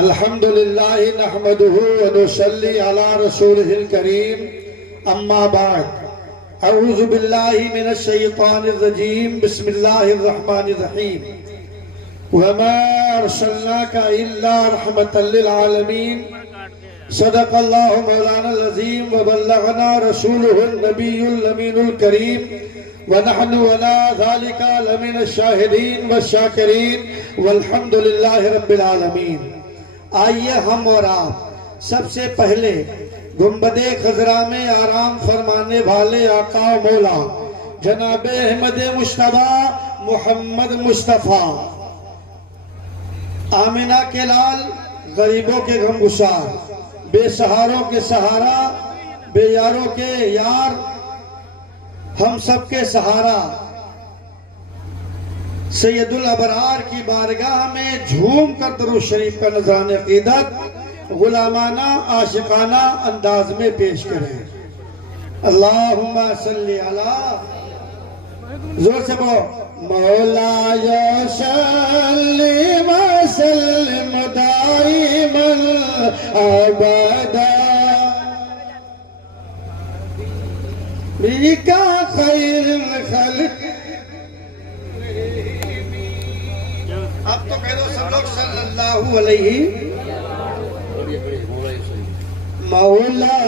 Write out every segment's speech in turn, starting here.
الحمد للہ نحمدہ ونصلی علی رسولہ الکریم اما بعد اعوذ باللہ من الشیطان الرجیم بسم اللہ الرحمن الرحیم وما ارسلناک الا رحمتا للعالمین صدق اللہ مولانا العظیم وبلغنا رسولہ النبی الامین الکریم ونحن ولا ذالک لمن الشاہدین والشاکرین والحمد للہ رب العالمین۔ آئیے ہم اور آپ سب سے پہلے گنبد خضرا میں آرام فرمانے والے آقا و مولا جناب احمد مجتبیٰ محمد مصطفیٰ آمنہ کے لال، غریبوں کے غمگسار، بے سہاروں کے سہارا، بے یاروں کے یار، ہم سب کے سہارا سید الابرار کی بارگاہ میں جھوم کر درود شریف کا نذران عقیدت غلامانہ عاشقانہ انداز میں پیش کریں۔ اللہم صلی علی، زور سے بولو، مولا صلی وسلم دائما ابدا بکا خیر الخلق۔ اب تو کہہ دو سب لوگ صلی اللہ علیہ مولا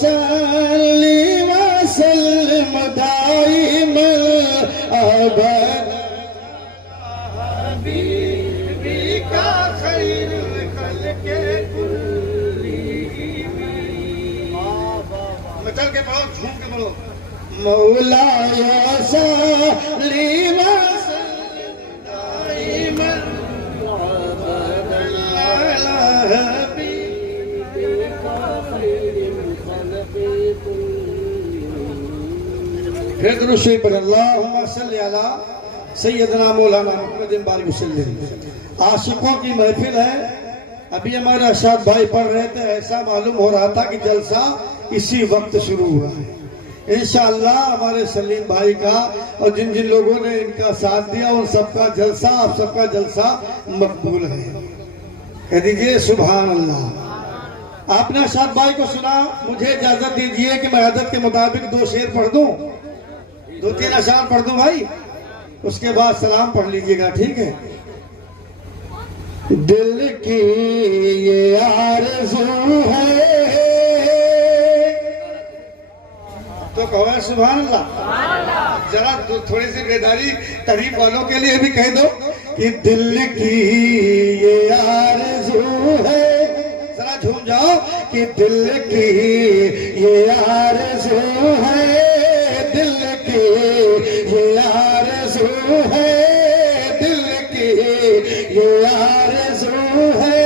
صلی وسلم دائما ابدا حبیبک خیر الخلق کلہم۔ مچل کے پڑھو، جھوم کے پڑھو، مولا صلی وسلم پھر درود شریف پڑھیں، اللہم صلی علی سیدنا مولانا محمد بارک وسلم۔ عاشقوں کی محفل ہے، ابھی ہمارے ارشاد بھائی پڑھ رہے تھے، ایسا معلوم ہو رہا تھا کہ جلسہ اسی وقت شروع ہوا ہے۔ انشاءاللہ ہمارے سلیم بھائی کا اور جن جن لوگوں نے ان کا ساتھ دیا ان سب کا جلسہ، آپ سب کا جلسہ مقبول ہے۔ کہہ دیجئے سبحان اللہ۔ آپ نے ارشاد بھائی کو سنا، مجھے اجازت دیجئے کہ میں عادت کے مطابق 2 شعر پڑھ دوں، 2-3 اشعار پڑھ دوں بھائی، اس کے بعد سلام پڑھ لیجئے گا، ٹھیک ہے؟ دل کی یہ آرزو ہے، تو کہو سبحان اللہ۔ ذرا تھوڑی سی بیداری تعریف والوں کے لیے بھی کہہ دو کہ دل کی یہ آرزو ہے، ذرا جھوم جاؤ کہ دل کی یہ آرزو ہے، دل کی یہ آرزو ہے، دل کی یہ آرزو ہے،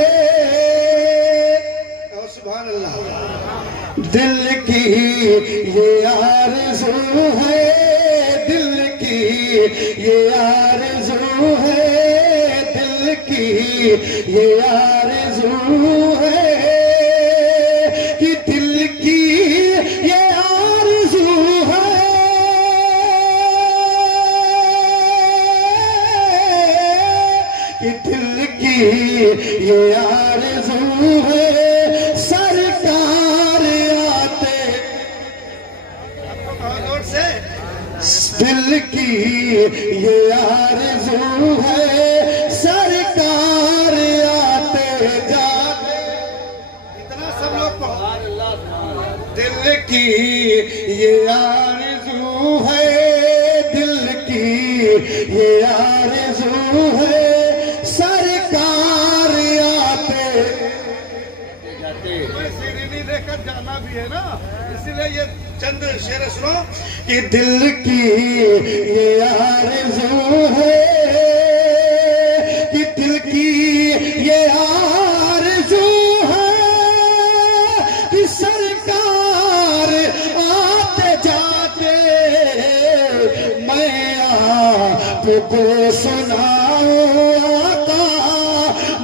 سبحان اللہ۔ دل کی یہ آرزو ہے، دل کی یہ آرزو ہے، دل کی یہ آرزو ہے کہ دل کی یہ آرزو ہے کہ دل کی یہ آرزو ہے سرکار آتے، دل کی یہ آرزو ہے سرکار آتے جاتے، اتنا سب لوگ پڑھو، دل کی یہ آرزو ہے، دل کی یہ آرزو ہے سرکار آتے جاتے۔ سیرینی لے کر جانا بھی ہے نا، اسی لئے یہ چند شعر سنو کہ دل کی یہ آرزو ہے، کہ دل کی یہ آرزو ہے کہ سرکار آتے جاتے میں آپ کو سناؤں آقا،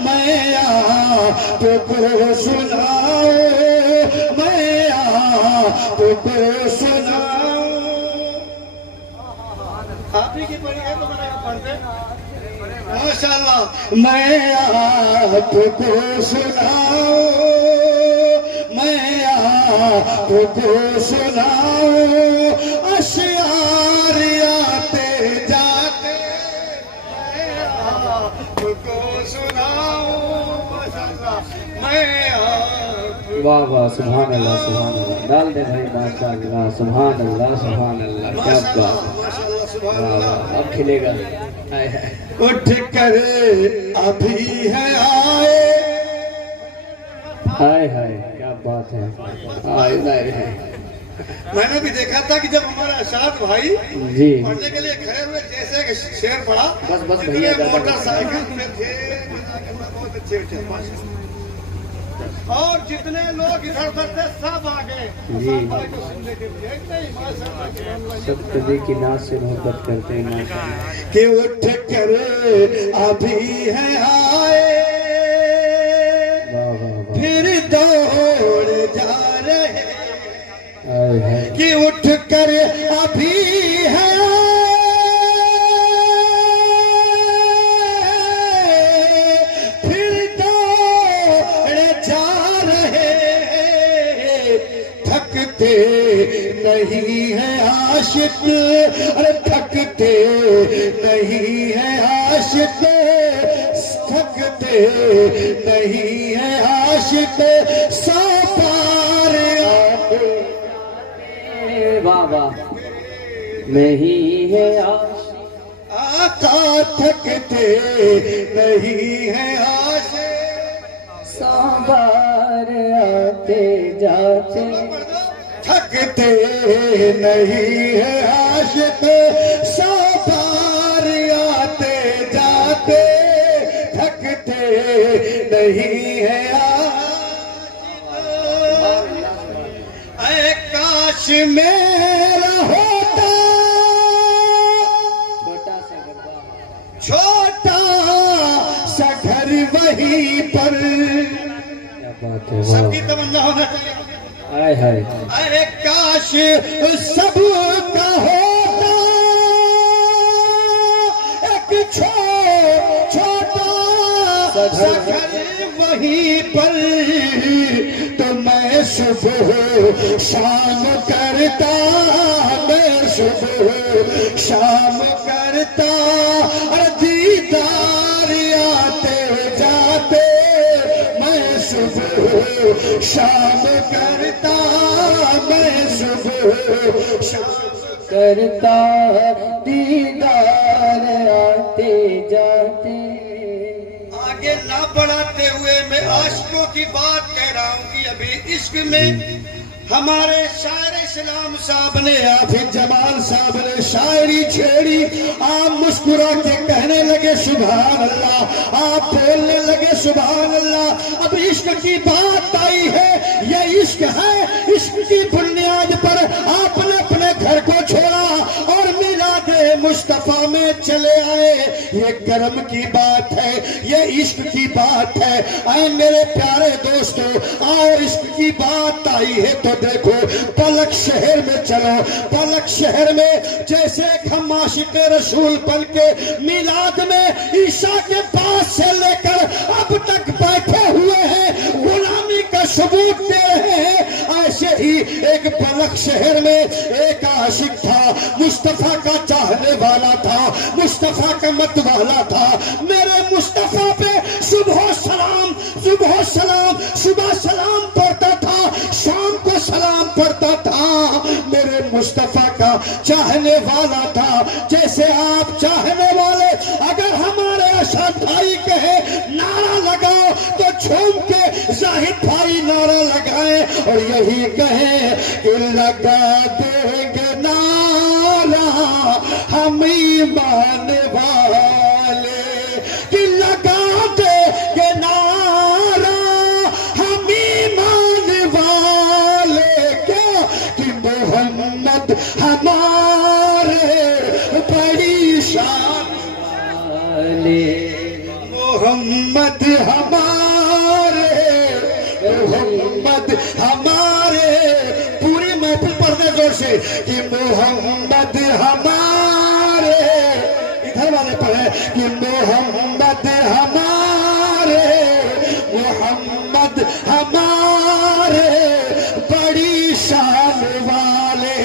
میں آپ کو سناؤں، میں آپ کو سناؤں۔ آپ ہی کی پڑھی ہے تو میں نے پڑھتے ماشاءاللہ میں آپ کو سناؤں میں آپ کو سناؤں اشعار آتے جاتے میں آپ کو سناؤں ماشاءاللہ میں آپ واہ واہ سبحان اللہ ڈال دے بھائی ماشاءاللہ سبحان اللہ کیا بات واہ واہ اب کھلے گا اٹھ کر ابھی ہے آئے ہائے ہائے کیا بات ہے آئے ہے میں نے بھی دیکھا تھا کہ جب ہمارا اشاد بھائی جی پڑھنے کے لیے کھڑے ہوئے جیسے کہ شعر پڑھا بس بھیا موٹر سائیکل پہ تھے بہت اچھے تھے اور جتنے لوگ ادھر ادھر تھے سب آگے جی سننے کے لیے سب کبھی کی ناز سے محبت کرتے ہیں ماشاءاللہ کہ اٹھ کر ابھی ہے آئے واہ واہ واہ پھر دوڑ جا رہے آئے ہے کہ اٹھ کر ابھی ہے پھر دوڑ جا رہے تھکتے نہیں ہے عاشق ارے تھکتے نہیں ہے عاشق تھکتے نہیں ہے عاشق سو پار واہ واہ نہیں ہے آقا تھکتے نہیں ہے عاشق سوار آتے جاتے تھکتے نہیں ہے عاشق سو بار آتے جاتے تھکتے نہیں ہے اے کاش میرا ہوتا چھوٹا سا گھر وہیں پر کیا بات ہے سب کی تمنا ہونا چاہیے آئے ہائے ارے کاش سب کا ہوتا ایک چھوٹا سا گھر وہیں پر تو میں صبح شام کرتا میں صبح شام کرتا ارے دیدار آتے جاتے میں صبح شام کرتا میں صبح شام کرتا دیدار آتے جاتے آگے نہ بڑھاتے ہوئے میں عاشقوں کی بات کہہ رہا ہوں کہ ابھی عشق میں ہمارے شاعر اسلام صاحب نے حافظ جمال صاحب نے شاعری چھیڑی آپ مسکرا کے کہنے لگے سبحان اللہ آپ بولنے لگے سبحان اللہ اب عشق کی بات آئی ہے یہ عشق ہے عشق کی بنیاد پر آپ نے اپنے گھر کو چھوڑا اور میلاد مصطفیٰ میں چلے آئے یہ کرم کی بات ہے یہ عشق کی بات ہے اے میرے پیارے دوستو اور عشق کی بات آئی ہے تو دیکھو پلک شہر میں چلو پلک شہر میں جیسے ہم عاشق رسول بن کے میلاد میں عیسیٰ کے پاس سے لے کر اب تک بیٹھے ہوئے ہیں غلامی کا ثبوت دے رہے ہیں ایسے ہی ایک پلک شہر میں ایک عاشق تھا مصطفیٰ کا چاہنے والا تھا مصطفیٰ کا مت والا تھا میرے مصطفیٰ پہ صبح سلام پڑھتا تھا شام کو سلام پڑھتا تھا میرے مصطفیٰ کا چاہنے والا تھا جیسے آپ چاہنے والے اگر ہمارے اشاد بھائی کہے نعرہ لگاؤ تو جھوم کے زاہد بھائی نعرہ لگائیں اور یہی کہیں کہ لگا دیں گے نعرہ ہم ایمان والے کہ لگا دیں گے نعرہ ہم ایمان والے کیا کہ محمد ہمارے بڑی شان والے محمد ہمارے پوری محفل پڑھنے زور سے کہ محمد ہمارے ادھر والے پڑھے کہ محمد محمد ہمارے، محمد ہمارے بڑی شان والے،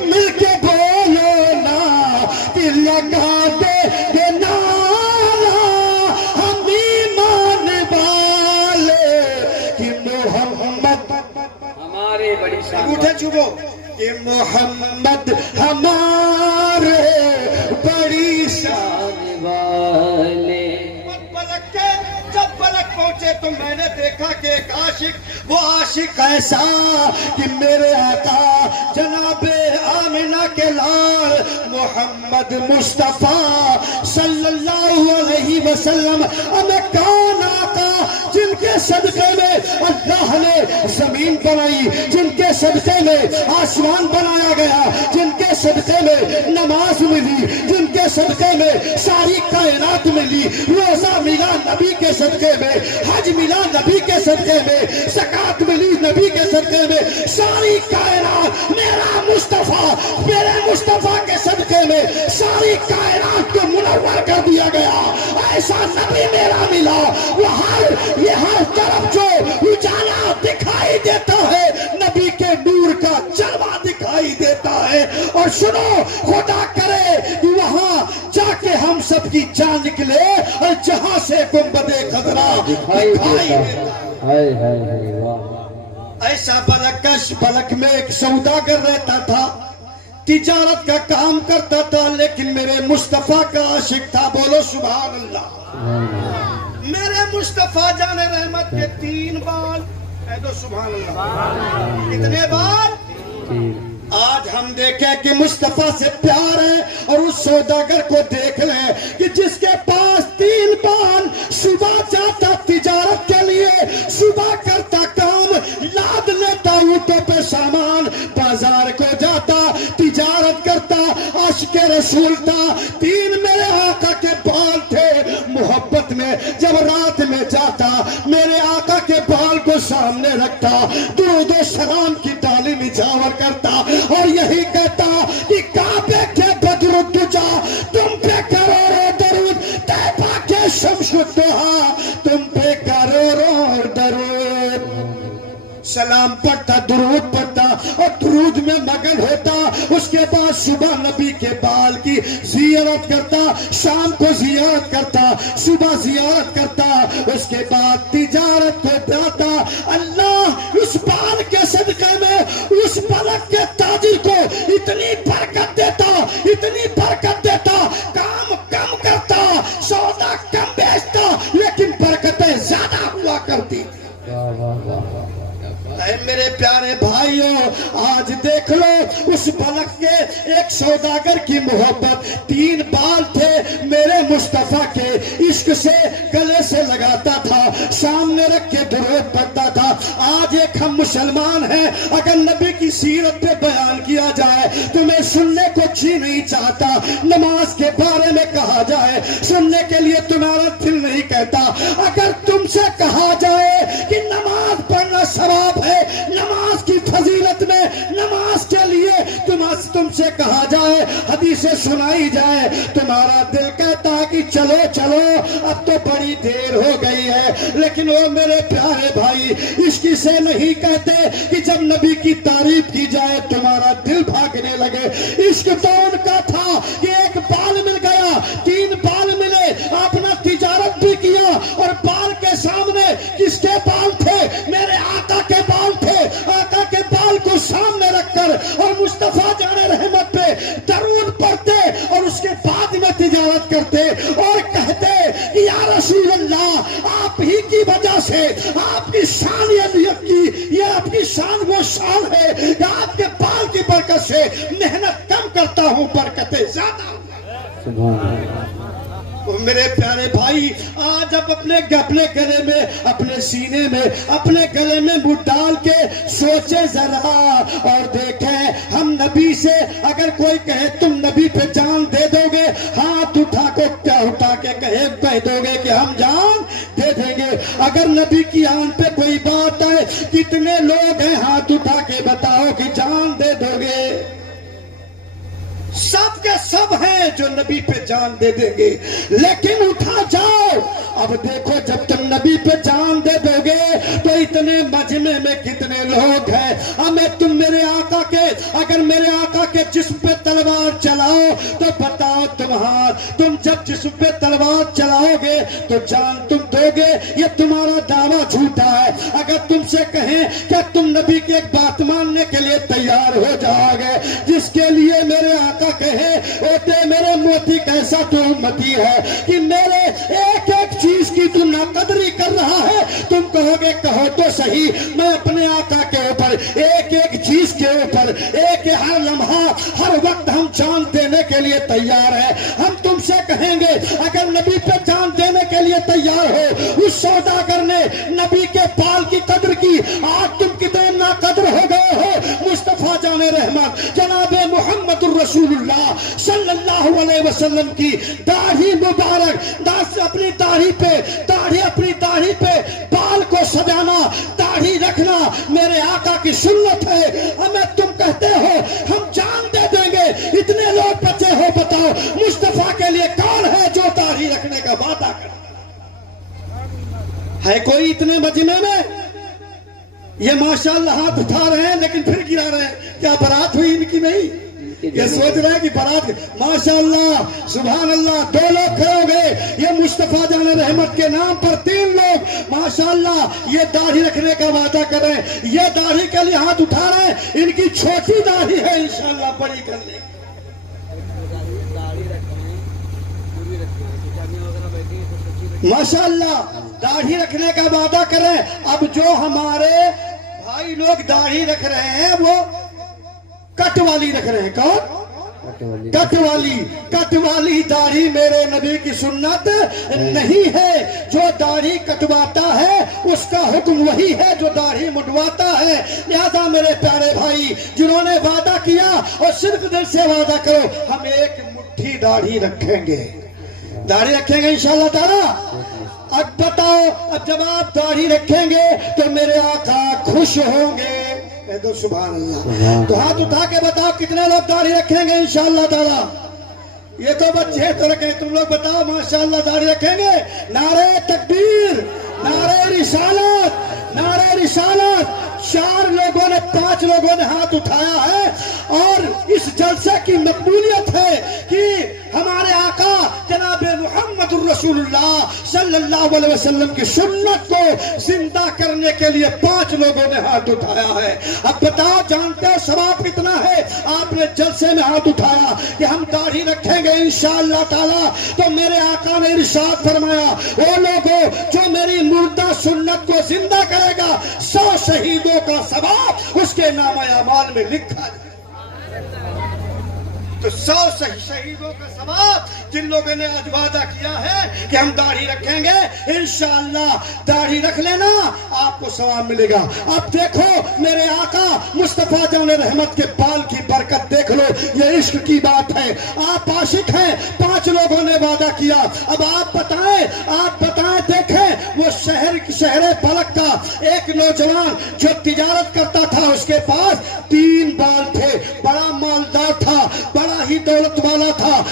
مل کے بولو نا کہ لگا دے یہ نعرہ ہم ایمان والے کہ محمد ہمارے بڑی شان اٹھے چوبو کہ محمد ہمارے بڑی شان والے۔ پلک کے جب پلک پہنچے تو میں نے دیکھا کہ ایک عاشق، وہ عاشق ایسا کہ میرے آقا جناب آمنہ کے لال محمد مصطفیٰ صلی اللہ علیہ وسلم، ہمیں کون آقا جن کے صدقے میں اللہ نے زمین بنائی، جن کے صدقے میں آسمان بنایا گیا، جن کے صدقے میں نماز ملی، جن کے صدقے میں ساری کائنات ملی، روزہ ملا نبی کے صدقے میں، حج ملا نبی کے صدقے میں، زکات ملی نبی کے صدقے میں، ساری کائنات میرا مصطفیٰ، میرے مصطفیٰ کے صدقے میں ساری کائنات کو منور کر دیا گیا۔ ایسا نبی میرا ملا، یہ ہر طرف جو اجالا دکھائی دیتا ہے نبی کے نور کا جلوہ دکھائی دیتا ہے۔ اور سنو، خدا کرے کہ وہاں جا کے ہم سب کی جان نکلے اور جہاں سے گنبد خضرا دکھائی دیتا ہے۔ ایسا بلکش بلک میں ایک سوداگر رہتا تھا، تجارت کا کام کرتا تھا، لیکن میرے مصطفیٰ کا عاشق تھا۔ بولو سبحان اللہ۔ میرے مصطفیٰ جان رحمت کے 3 بال، کہہ دو سبحان اللہ۔ کتنے بال؟ آج ہم دیکھیں کہ مصطفیٰ سے پیار ہے، اور اس سوداگر کو دیکھ لیں کہ جس کے پاس 3 بال، صبح جاتا تجارت کے لیے، صبح کرتا کام، لاد لیتا اونٹوں پہ سامان، بازار کو جاتا تجارت کرتا، عاشق رسول تھا۔ 3 میرے آقا کے بال تھے۔ محبت میں جب رات میں جاتا، میرے آقا کے بال کو سامنے رکھتا، درود و سلام کی ڈالی نچھاور کرتا، اور یہی کہتا کہ کعبے کے بدر الدجا تم پہ کروڑوں درود، طیبہ کے شمس الضحا تم پہ کروڑوں درود۔ سلام پڑھتا، درود پڑھتا، اور درود میں مگن ہوتا۔ اس کے بعد صبح نبی کے بال کی زیارت کرتا، شام کو زیارت کرتا، صبح زیارت کرتا، اس کے بعد تجارت کو جاتا۔ اللہ اس بال کے صدقے میں اس پلک کے تاجر کو اتنی برکت دیتا، اتنی برکت دیتا، کام کم کرتا، سودا کم بیچتا، لیکن برکتیں زیادہ ہوا کرتی۔ اے میرے پیارے بھائیوں، آج دیکھ لو اس بلک کے ایک سوداگر کی محبت، 3 بال تھے میرے مصطفیٰ کے، عشق سے گلے سے لگاتا تھا، سامنے رکھ کے درود پڑھتا تھا۔ آج ایک ہم مسلمان ہیں، اگر نبی کی سیرت پہ بیان کیا جائے تو میں سننے کو جی نہیں چاہتا، نماز کے بارے میں کہا جائے سننے کے لیے تمہارا دل نہیں کہتا۔ اگر تم سے کہا جائے کہ نماز پڑھنا ثواب ہے، نماز کی فضیلت میں نماز کے لیے تم سے کہا جائے، حدیثیں سنائی جائے، تمہارا دل کہتا کہ چلو چلو اب تو بڑی دیر ہو گئی ہے۔ لیکن وہ میرے پیارے بھائی، عشق سے نہیں کہتے کہ جب نبی کی تعریف کی جائے تمہارا دل بھاگنے لگے۔ عشق تو ان کا تھا کہ ایک بال مل گیا، 3 بال ملے، اپنا تجارت بھی کیا، اور بال کے سامنے کس کے بال تھے؟ میرے آقا کے بال تھے۔ آقا کے بال کو سامنے رکھ کر اور مصطفیٰ جان رحمت پہ درود پڑھتے، اور اس کے بعد میں تجارت کرتے اور کہتے کہ یا رسول اللہ، آپ ہی کی وجہ سے، آپ کی شان یہ آپ کی شان وہ شان ہے کہ آپ کے بال کی برکت سے محنت کم کرتا ہوں، برکتیں زیادہ۔ میرے پیارے بھائی، آج اب اپنے گلے میں، اپنے سینے میں، اپنے گلے میں منہ ڈال کے سوچے ذرا اور دیکھیں، ہم نبی سے اگر کوئی کہے تم نبی پہ جان دے دو گے، ہاتھ اٹھا کے کہے کہہ دو گے کہ ہم جان دے دیں گے۔ اگر نبی کی آن پہ کوئی بات ہے، کتنے لوگ ہیں ہاتھ اٹھا کے بتاؤ کہ جان دے دو گے؟ سب کے سب ہیں جو نبی پہ جان دے دیں گے، لیکن اٹھا جاؤ۔ اب دیکھو جب تم نبی پہ جان دے دو گے تو اتنے مجمع میں کتنے لوگ ہیں، ہمیں تم میرے آقا کے، اگر میرے آقا کے جسم پہ تلوار چلاؤ تو بتاؤ تم جب جسم پہ تلوار چلاؤ گے تو جان تم دو گے، یہ تمہارا دعویٰ جھوٹا ہے۔ اگر تم سے کہیں کہ تم نبی کی ایک بات ماننے کے لیے تیار ہو جاؤ گے جس کے لیے میرے آقا کہے اوتے میرے موتی کیسا تو امتی ہے کہ میرے ایک ایک چیز کی تو ناقدری کر رہا ہے، تم کہو گے کہو تو صحیح، میں اپنے آقا کے اوپر ایک ایک چیز کے اوپر ایک ہر لمحہ ہر وقت ہم جان دینے کے لیے تیار ہیں۔ ہم تم سے کہیں گے اگر نبی پہ جان دینے کے لیے تیار ہو، اس سوداگر نے نبی کے بال کی قدر کی، آج تم کتنے ناقدر ہو گئے ہو۔ مصطفیٰ جان رحمت جناب محمد الرسول اللہ صلی اللہ علیہ وسلم کی داڑھی مبارک، اپنی داڑھی پہ بال کو سجانا، داڑھی رکھنا میرے آقا کی سنت ہے۔ ہمیں تم کہتے ہو ہم جان دے دیں گے، اتنے لوگ بچے ہو، بتاؤ مصطفیٰ کے لیے کون ہے جو داڑھی رکھنے کا وعدہ کرے؟ ہے کوئی اتنے مجمع میں؟ یہ ماشاءاللہ ہاتھ اٹھا رہے ہیں لیکن پھر گرا رہے ہیں، کیا برات ہوئی ان کی نہیں؟ یہ سوچ رہے ہیں کہ برات، ماشاءاللہ سبحان اللہ، 2 لوگ کھڑے ہو گئے، یہ مصطفیٰ جان رحمت کے نام پر 3 لوگ ماشاءاللہ یہ داڑھی رکھنے کا وعدہ کر رہے ہیں، یہ داڑھی کے لیے ہاتھ اٹھا رہے ہیں، ان کی چھوٹی داڑھی ہے انشاءاللہ بڑی کر لیں گے۔ ماشاءاللہ داڑھی رکھنے کا وعدہ کر رہے ہیں۔ اب جو ہمارے بھائی لوگ داڑھی رکھ رہے ہیں وہ کٹ والی رکھ رہے ہیں، کون؟ کٹ والی داڑھی میرے نبی کی سنت نہیں ہے۔ جو داڑھی کٹواتا ہے اس کا حکم وہی ہے جو داڑھی مڈواتا ہے۔ لہذا میرے پیارے بھائی جنہوں نے وعدہ کیا اور صرف دل سے وعدہ کرو، ہم ایک مٹھی داڑھی رکھیں گے، داڑھی رکھیں گے انشاءاللہ تعالی۔ اب بتاؤ، اب جب آپ داڑھی رکھیں گے تو میرے آقا خوش ہوں گے؟ کہہ دو سبحان اللہ۔ تو ہاتھ اٹھا کے بتاؤ کتنے لوگ داڑھی رکھیں گے انشاءاللہ تعالی؟ یہ تو بچے تو رکھیں، تم لوگ بتاؤ ماشاءاللہ داڑھی رکھیں گے؟ نعرہ تکبیر، نعرہ رسالت، نعرہ رسالت۔ 5 لوگوں نے ہاتھ اٹھایا ہے، اور اس جلسے کی مقبولیت ہے کہ ہمارے آقا جناب محمد الرسول اللہ صلی اللہ علیہ وسلم کی سنت کو زندہ کرنے کے لیے 5 لوگوں نے ہاتھ اٹھایا ہے۔ اب بتاؤ جانتے ہو ثواب کتنا ہے؟ آپ نے جلسے میں ہاتھ اٹھایا کہ ہم داڑھی رکھیں گے انشاءاللہ تعالی، تو میرے آقا نے ارشاد فرمایا وہ لوگوں جو میری مردہ سنت کو زندہ کرے گا 100 شہیدوں کا ثواب اس کے نامہ اعمال میں لکھا جائے۔ تو 100 شہیدوں کا ثواب جن لوگوں نے آج وعدہ کیا ہے کہ ہم داڑھی رکھیں گے، انشاءاللہ داڑھی رکھ لینا آپ کو ثواب ملے گا۔ اب دیکھو میرے آقا مصطفیٰ جان رحمت کے بال کی برکت دیکھ لو، یہ عشق کی بات ہے۔ آپ عاشق ہیں، 5 لوگوں نے وعدہ کیا۔ اب آپ بتائیں دیکھیں وہ شہر بلک کا ایک نوجوان جو تجارت کرتا تھا، اس کے پاس 3 بال تھے، بڑا مالدار تھا، بڑا ہی دولت والا تھا،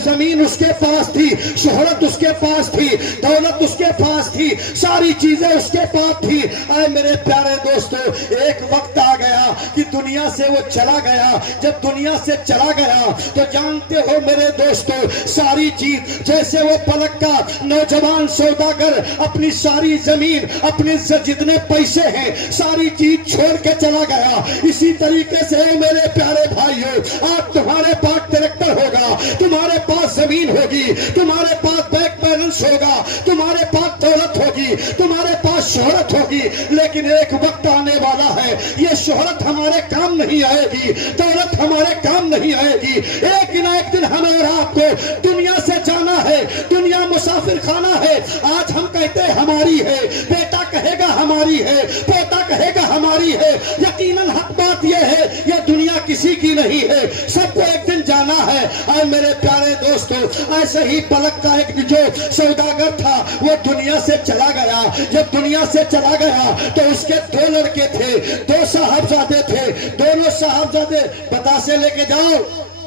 زمین اس کے پاس تھی، شہرت اس کے پاس تھی، دولت اس کے پاس تھی، ساری چیزیں اس کے پاس تھی۔ اے میرے پیارے دوستو، ایک وقت آ گیا کہ دنیا سے وہ چلا گیا۔ جب دنیا سے چلا گیا تو جانتے ہو میرے دوستو، ساری چیز جیسے وہ پلک کا نوجوان سوداگر اپنی ساری زمین، اپنے جتنے پیسے ہیں ساری چیز چھوڑ کے چلا گیا، اسی طریقے سے میرے پیارے بھائیو آج تمہارے پاس ٹریکٹر ہوگا، تمہارے پاس زمین ہوگی، تمہارے پاس بینک بیلنس ہوگا، تمہارے پاس دولت ہوگی، تمہارے پاس شہرت ہوگی، لیکن ایک وقت آنے والا ہے یہ شہرت ہمارے کام نہیں آئے گی، دولت ہمارے کام نہیں آئے گی۔ ایک نہ ایک دن ہمیں اور آپ کو دنیا سے جانا ہے، دنیا مسافر خانہ ہے۔ آج ہم کہتے ہیں ہماری ہے، بیٹا کہے گا ہماری ہے، پوتا کہے گا ہماری ہے، یقیناً حق بات یہ ہے یہ دنیا کسی کی نہیں ہے، سب کو ایک دن جانا ہے۔ اے میرے پیارے دوستو، ایسے ہی پلک کا ایک جو سوداگر تھا وہ دنیا سے چلا گیا۔ جب دنیا سے چلا گیا تو اس کے 2 لڑکے تھے، 2 صاحبزادے تھے، دونوں صاحبزادے بتاسے لے کے جاؤ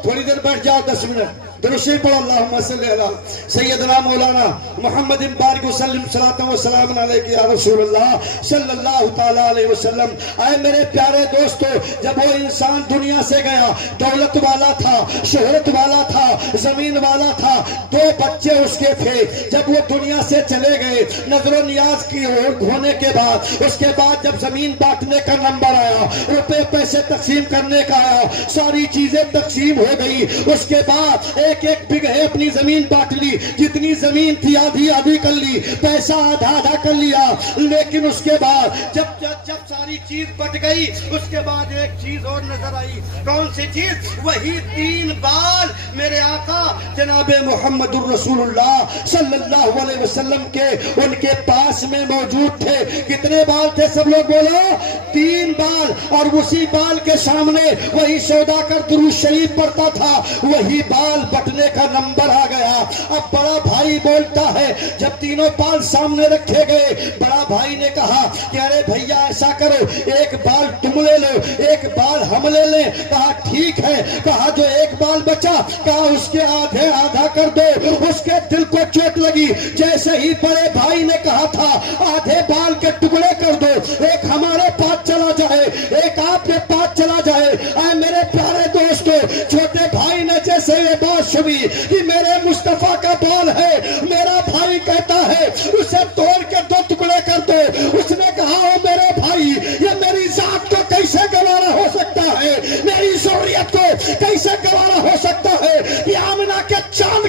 تھوڑی دیر بیٹھ جاؤ 10 منٹ درود شریف پڑھو اللہم صلی علی سیدنا مولانا محمد بارک وسلم صلاۃ و سلام علیک یا رسول اللہ صلی اللہ تعالی علیہ وسلم۔ اے میرے پیارے دوستو، جب وہ انسان دنیا سے گیا، دولت والا تھا، شہرت والا تھا، زمین والا تھا، 2 بچے اس کے تھے۔ جب وہ دنیا سے چلے گئے، نظر و نیاز کی ہونے کے بعد، اس کے بعد جب زمین بانٹنے کا نمبر آیا، روپے پیسے تقسیم کرنے کا آیا، ساری چیزیں تقسیم ہو گئی۔ اس کے بعد ایک ایک بگہے اپنی زمین بانٹ لی، جتنی زمین تھی آدھی آدھی کر لی، پیسہ آدھا آدھا کر لیا۔ لیکن اس کے بعد جب ساری چیز بٹ گئی، اس کے بعد ایک چیز اور نظر آئی۔ کون سی چیز؟ وہی 3 بال میرے آقا جناب محمد الرسول اللہ صلی اللہ علیہ وسلم کے ان کے پاس میں موجود تھے۔ کتنے بال تھے سب لوگ بولو؟ 3 بال۔ اور اسی بال کے سامنے وہی سودا کر درود شریف پڑھتا تھا، وہی بال بٹنے کا نمبر آ گیا۔ اب بڑا بھائی بولتا ہے، جب تینوں بال سامنے رکھے گئے، بڑا بھائی نے کہا کہ ارے بھیا ایسا کرو، ایک بال تم لے لو، ایک بال ہم لے لیں۔ کہا ٹھیک ہے۔ کہا جو ایک بال بچا، کہا اس کے آدھے آدھا کر دو۔ اس کے دل کو چوٹ لگی، جیسے ہی بڑے بھائی نے کہا تھا آدھے بال کے ٹکڑے کر دو، ایک ہمارے پاس چلا جائے، ایک آپ کے پاس چلا جائے۔ اے میرے پیارے دوستو، چھوٹے بھائی نے جیسے یہ بات سنی کہ میرے مصطفیٰ کا بال ہے، میرا بھائی کہتا ہے اسے توڑ کے 2 ٹکڑے کر دو۔ اس نے کہا او میرے بھائی، یہ میری ذات کو کیسے گوارا ہو سکتا ہے، میری ضروریت کو کیسے گوارا ہو سکتا ہے کہ آمنہ کے چاند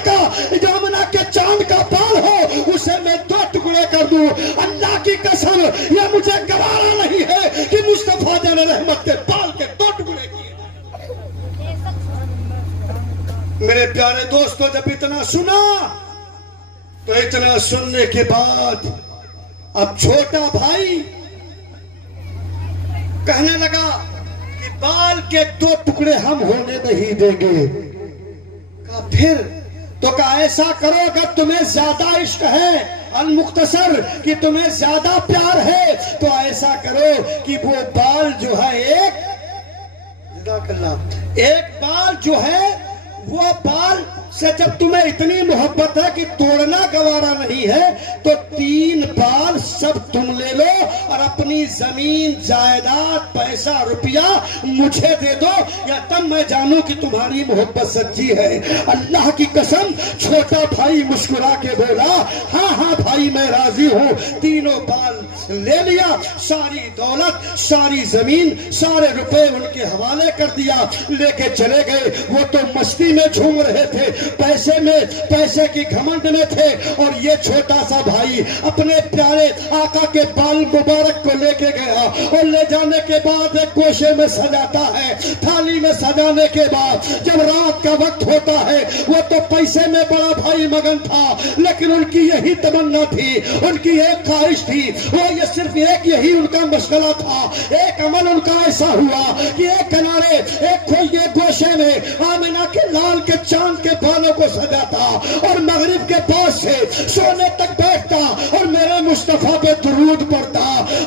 کا بال ہو، اسے میں 2 ٹکڑے کر دوں۔ اللہ کی قسم یہ مجھے گوارا نہیں ہے کہ مصطفیٰ جان رحمت کے بال کے 2 ٹکڑے کیے۔ میرے پیارے دوستو، جب اتنا سنا تو اتنا سننے کے بعد اب چھوٹا بھائی کہنے لگا کہ بال کے 2 ٹکڑے ہم ہونے نہیں دیں گے۔ کہا پھر؟ تو کہا ایسا کرو، اگر تمہیں زیادہ عشق ہے المختصر کہ تمہیں زیادہ پیار ہے، تو ایسا کرو کہ وہ بال جو ہے ایک بال جو ہے وہ بال سے جب تمہیں اتنی محبت ہے کہ توڑنا گوارا نہیں ہے، تو 3 بال سب تم لے لو اور اپنی زمین جائیداد پیسہ روپیہ مجھے دے دو، یا تب میں جانوں کہ تمہاری محبت سچی ہے۔ اللہ کی قسم چھوٹا بھائی مسکرا کے بولا ہاں ہاں بھائی میں راضی ہوں۔ 3 بال لے لیا، ساری دولت، ساری زمین، سارے روپے ان کے حوالے کر دیا، لے کے چلے گئے۔ وہ تو مستی میں جھوم رہے تھے، پیسے کی گھمنڈ میں تھے، اور یہ چھوٹا سا بھائی اپنے پیارے آقا کے بال مبارک کو لے کے گیا، اور لے جانے کے بعد ایک گوشے میں سجاتا ہے۔ تھالی میں سجانے کے بعد جب رات کا وقت ہوتا ہے، وہ تو پیسے میں بڑا بھائی مگن تھا، لیکن ان کی یہی تمنا تھی، ان کی ایک خواہش تھی، وہ یہ صرف ایک یہی ان کا مشغلہ تھا۔ ایک عمل ان کا ایسا ہوا کہ ایک کنارے ایک گوشے میں آمنہ کے لال کے چاند کے بالوں کو سجاتا، اور مغرب کے بعد سے سونے تک بیٹھتا اور میرے مصطفیٰ پہ درود پڑھتا،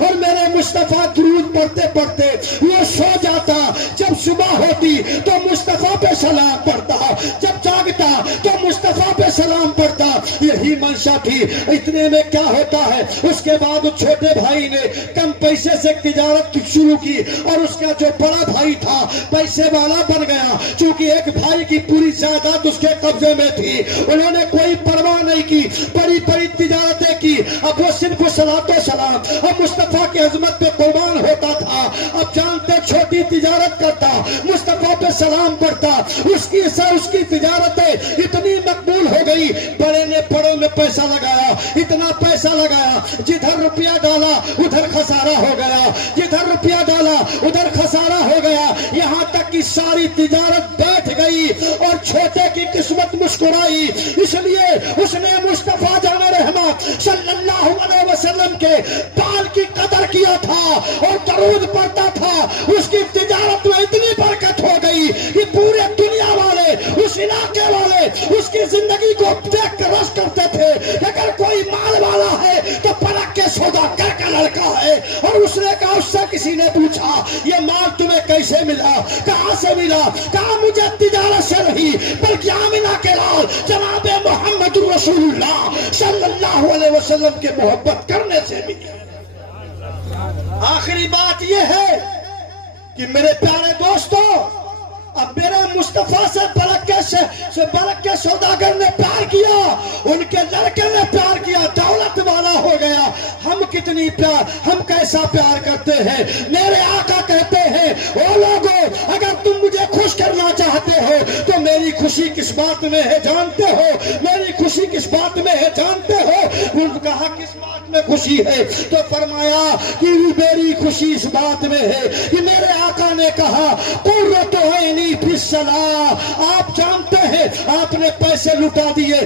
اور میرے مصطفیٰ درود پڑھتے پڑھتے وہ سو جاتا۔ جب صبح ہوتی تو مصطفیٰ پہ سلام پڑھتا، جب جاگتا تو مصطفیٰ پہ سلام پڑھتا۔ یہی منشا تھی۔ اتنے میں کیا ہوتا ہے، اس کے بعد چھوٹے بھائی نے کم پیسے سے تجارت شروع کی، اور اس کا جو بڑا بھائی تھا پیسے والا بن گیا۔ چونکہ ایک بھائی کی پوری جائیداد اس کے قبضے میں تھی، انہوں نے کوئی پرواہ نہیں کی، بڑی بڑی تجارتیں کی۔ اب وہ صرف صلاۃ و سلام اور مصطفیٰ کی عظمت پہ قربان ہوتا تھا۔ اب جانتے چھوٹی تجارت کرتا، مصطفیٰ پہ سلام پڑھتا، اس کی تجارتیں اتنی مقبول ہو گئی، بڑے نے بڑوں میں پیسہ لگایا، اتنا پیسہ لگایا، جدھر روپیہ ڈالا ادھر خسارہ ہو گیا، جدھر روپیہ ڈالا ادھر خسارہ ہو گیا، یہاں تک کہ ساری تجارت بیٹھ گئی اور چھوٹے کی قسمت مسکرائی۔ اس لیے اس نے مصطفیٰ جان رحمت صلی اللہ علیہ وسلم کے بال کی قدر کیا تھا اور درود پڑھتا تھا۔ اس کی تجارت میں اتنی برکت ہو گئی کہ پورے دنیا والے، اس علاقے والے اس کی زندگی کو دیکھ کر رس کرتے تھے۔ اگر کوئی مال والا ہے تو پلک کے سودا کر کا لڑکا ہے۔ اور اس نے کہا، اس سے کسی نے پوچھا یہ مال تمہیں کیسے سے ملا. کہاں سے ملا؟ کہا مجھے تجارت سے نہیں بلکہ آمنہ کے لال جناب محمد رسول اللہ صلی اللہ علیہ وسلم کے محبت کرنے سے ملا. آخری بات یہ ہے کہ میرے پیارے دوستو، اب میرے مصطفیٰ سے برک کے سوداگر نے پیار کیا، ان کے لڑکے نے پیار کیا، دولت والا ہو گیا. ہم کتنی ہم کیسا پیار کرتے ہیں. میرے آقا کہتے ہیں او لوگو اگر تم مجھے خوش کرنا چاہتے ہو تو میری خوشی کس بات میں ہے جانتے ہو؟ میری خوشی کس بات میں ہے جانتے ہو؟ انہوں نے کہا کس بات میں خوشی ہے؟ تو فرمایا کہ میری خوشی اس بات میں ہے کہ میرے آقا نے کہا قرۃ عینی فی الصلاۃ. آپ جانتے ہیں آپ نے پیسے لٹا دیے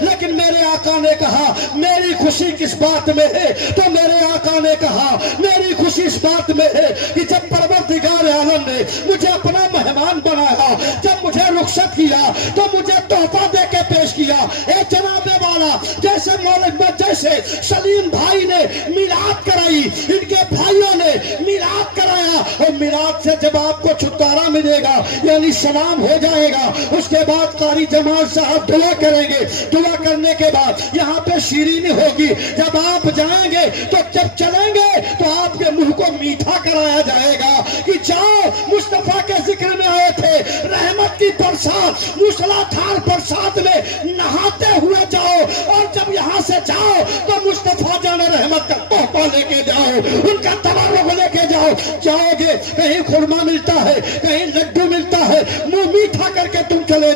لیکن میرے آقا نے کہا میری خوشی کس بات میں ہے؟ تو میرے آقا نے کہا میری خوشی اس بات میں ہے کہ جب پروردگار عالم نے مجھے اپنا مہمان بنایا، جب مجھے رخصت کیا تو مجھے تحفہ دے کے پیش کیا. اے جناب والا جیسے مولک میں جیسے سلیم بھائی نے میلاد کرائی، ان کے بھائیوں نے میلاد کرایا، اور میلاد سے جب آپ کو چھٹکارا ملے گا یعنی سلام ہو جائے گا، اس کے بعد قاری جمال صاحب دعا کریں گے. دعا کرنے کے بعد یہاں پہ شیرینی ہوگی. جب آپ جائیں گے تو جب چلیں گے تو آپ کے منہ کو میٹھا کرایا جائے گا کہ جاؤ مصطفیٰ کے ذکر میں آئے تھے، رحمت کی برسات موسلادھار برسات میں نہاتے ہوئے جاؤ، اور جب یہاں سے جاؤ تو مصطفیٰ جان رحمت کا تحفہ لے کے جاؤ، ان کا تبرک لے کے جاؤ. جاؤ گے کہیں خرما ملتا ہے، کہیں لڈو ملتا ہے، منہ میٹھا کر کے تم چلے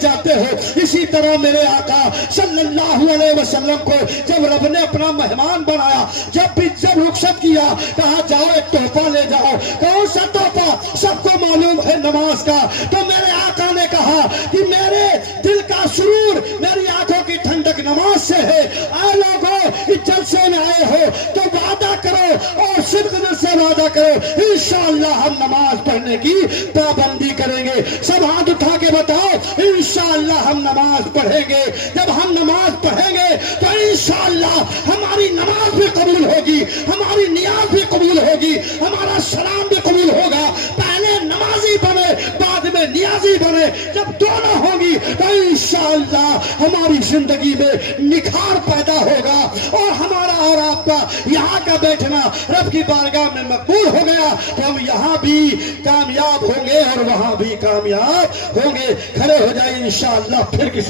جاتے ہو. اسی طرح میرے آقا صلی اللہ علیہ وسلم کو جب رب نے اپنا مہمان بنایا، جب رخصت کیا کہا جاؤ ایک تحفہ لے جاؤ. کون سا تحفہ؟ سب کو معلوم ہے نماز کا. تو میرے آقا نے کہا کہ میرے دل کا سرور، میری آنکھوں کی ٹھنڈک نماز سے ہے. اے لوگوں اس جلسے میں آئے ہو تو وعدہ کرو اور صدق دل سے وعدہ کرو انشاءاللہ ہم نماز پڑھنے کی پابندی کریں گے. سب ہاتھ اٹھا کے بتاؤ انشاءاللہ ہم نماز پڑھیں گے. جب ہم نماز پڑھیں گے تو انشاءاللہ ہماری نماز بھی قبول ہوگی، ہماری نیاز بھی قبول ہوگی، ہمارا سلام بھی قبول ہوگا. پہلے نمازی بنے بعد میں نیازی بنے. جب دونوں ہوں گی تو انشاءاللہ ہماری زندگی میں نکھار پیدا ہوگا، اور ہمارا اور آپ کا یہاں کا بیٹھنا رب کی بارگاہ میں مقبول ہو گیا تو ہم یہاں بھی کامیاب ہوں گے اور وہاں بھی کامیاب ہوں گے. کھڑے ہو جائیں انشاءاللہ. پھر کسی